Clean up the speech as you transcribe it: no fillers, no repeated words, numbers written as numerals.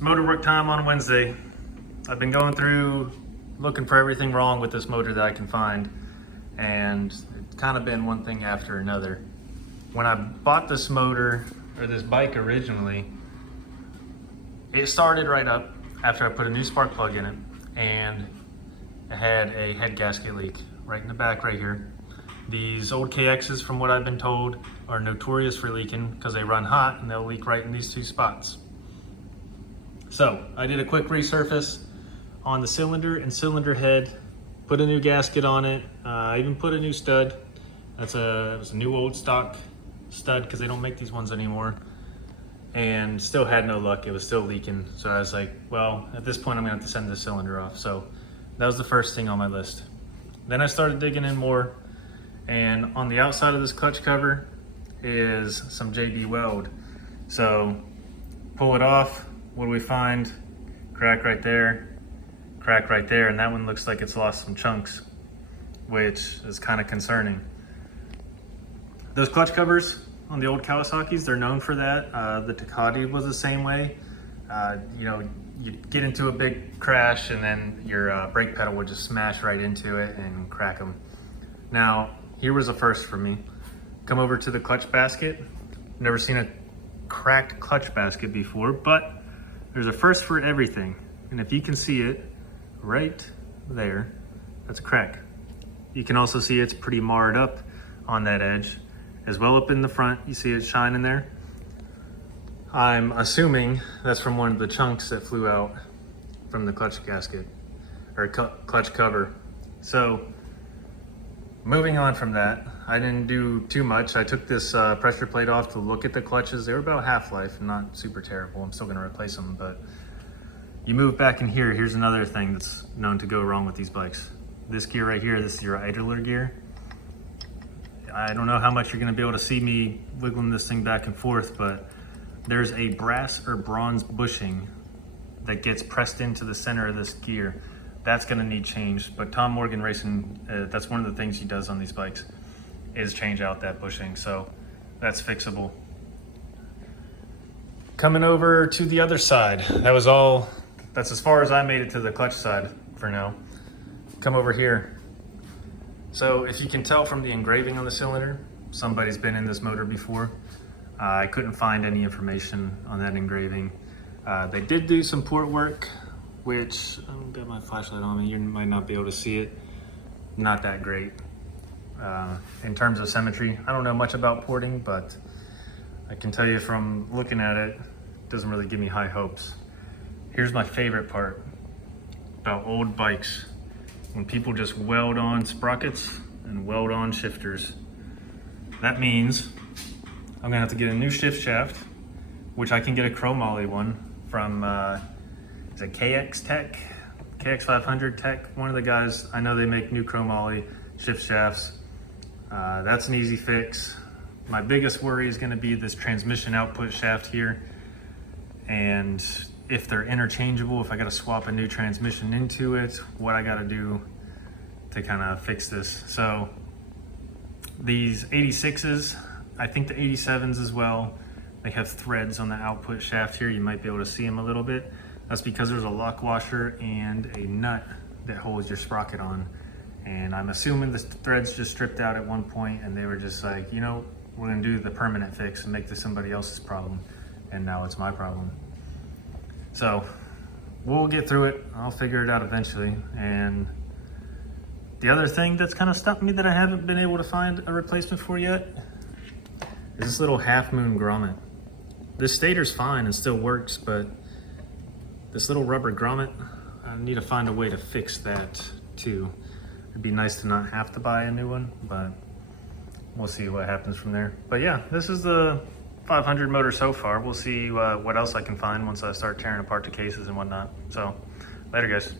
It's motor work time on Wednesday. I've been going through looking for everything wrong with this motor that I can find, and it's kind of been one thing after another. When I bought this motor, or this bike originally, it started right up after I put a new spark plug in it, and it had a head gasket leak right in the back right here. These old KXs, from what I've been told, are notorious for leaking because they run hot and they'll leak right in these two spots. So I did a quick resurface on the cylinder and cylinder head, put a new gasket on it. I even put a new stud. It was a new old stock stud because they don't make these ones anymore. And still had no luck. It was still leaking. So I was like, well, at this point I'm gonna have to send the cylinder off. So that was the first thing on my list. Then I started digging in more, and on the outside of this clutch cover is some JB weld. So pull it off. What do we find? Crack right there, and that one looks like it's lost some chunks, which is kind of concerning. Those clutch covers on the old Kawasaki's, they're known for that. The Takati was the same way. You know, you get into a big crash and then your brake pedal would just smash right into it and crack them. Now, here was a first for me. Come over to the clutch basket. Never seen a cracked clutch basket before, but there's a first for everything. And if you can see it right there, that's a crack. You can also see it's pretty marred up on that edge. As well up in the front, you see it shining there. I'm assuming that's from one of the chunks that flew out from the clutch gasket, or clutch cover. So moving on from that, I didn't do too much. I took this pressure plate off to look at the clutches. They were about half-life, not super terrible. I'm still gonna replace them, but you move back in here, here's another thing that's known to go wrong with these bikes. This gear right here, this is your idler gear. I don't know how much you're gonna be able to see me wiggling this thing back and forth, but there's a brass or bronze bushing that gets pressed into the center of this gear. That's gonna need changed, but Tom Morgan Racing, that's one of the things he does on these bikes, is change out that bushing, so that's fixable. Coming over to the other side, that's as far as I made it to the clutch side for now. Come over here. So if you can tell from the engraving on the cylinder, somebody's been in this motor before. I couldn't find any information on that engraving. They did do some port work, which, I've got my flashlight on me, you might not be able to see it. Not that great. In terms of symmetry, I don't know much about porting, but I can tell you from looking at it, it doesn't really give me high hopes. Here's my favorite part about old bikes. When people just weld on sprockets and weld on shifters. That means I'm gonna have to get a new shift shaft, which I can get a chromoly one from, is it KX500 Tech? One of the guys, I know they make new chromoly shift shafts. That's an easy fix. My biggest worry is gonna be this transmission output shaft here. And if they're interchangeable, if I gotta swap a new transmission into it, what I gotta do to kind of fix this. So these 86s, I think the 87s as well, they have threads on the output shaft here. You might be able to see them a little bit. That's because there's a lock washer and a nut that holds your sprocket on. And I'm assuming the threads just stripped out at one point and they were just like, you know, we're gonna do the permanent fix and make this somebody else's problem. And now it's my problem. So we'll get through it. I'll figure it out eventually. And the other thing that's kind of stumped me that I haven't been able to find a replacement for yet is this little half moon grommet. This stator's fine and still works, but this little rubber grommet, I need to find a way to fix that too. It'd be nice to not have to buy a new one, but we'll see what happens from there. But yeah, this is the 500 motor so far. We'll see what else I can find once I start tearing apart the cases and whatnot. So later, guys.